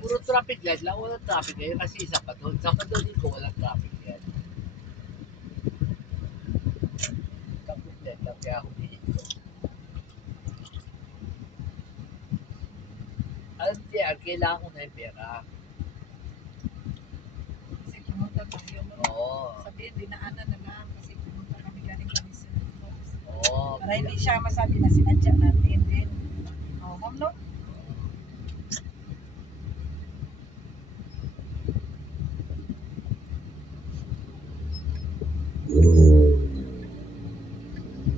Puro traffic light lang, walang traffic ngayon kasi isa pa doon. Sa pa doon ko walang traffic yan. Traffic light lang kaya ako dito. Alam niya, kailangan ko na yung pera. Kasi pumunta tayo. Oo. Sabihin, dinaanan na lang kasi pumunta kami galing kami sa Oo. para hindi siya masabi na sinadya natin din. Oo, ma'am, no?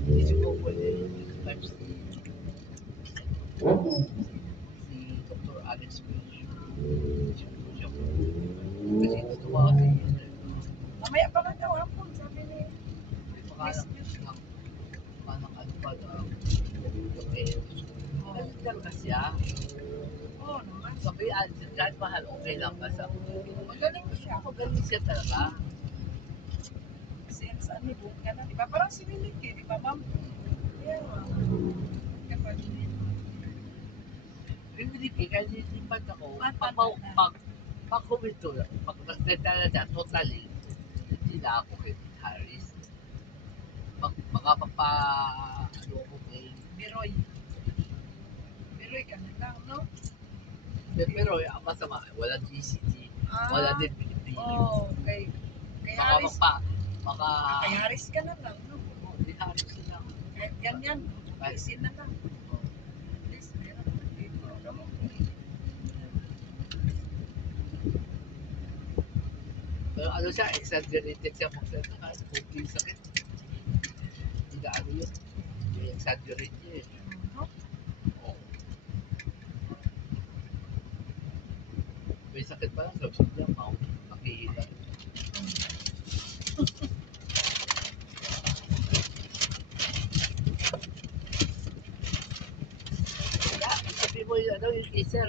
Isip ko pwede times si Dr. Alex Page. Isip ko siya po. Kasi natuwa kasi yun. Mamaya pa nga daw hapon, sabi ni May pakalang panang ano pa daw. Nagdal ka siya. oo naman. Sabi, kahit mahal, okay lang ba sa Magaling siya. ako galing siya talaga. Kasi yan saan ni buong ka na, di ba? Parang si Milik eh, di ba, ma'am? Yeah. Kapag Rimiliki, kaya nilipat ako. Matanda na. Pag kumito, pag nagtatala totally, hindi na ako kay Harris. Makapapa, ano ko kay, Biroy. Biroy ka na lang, no? pero ang masama, walang GCT, wala din Pilipinas. Oh, kay Haris. Baka, Kay Haris ka na lang, no? di Harris sila. Kahit ganyan, isin na lang. Please, meron na dito. Pero ano siya, exaggerated siya kung saan na kunting sakit. Hindi na ano yun. May exaggerate niya eh. No? Oo. May sakit pa lang, sabi niya, makihila. Sabi mo yung ano, yung kay sir,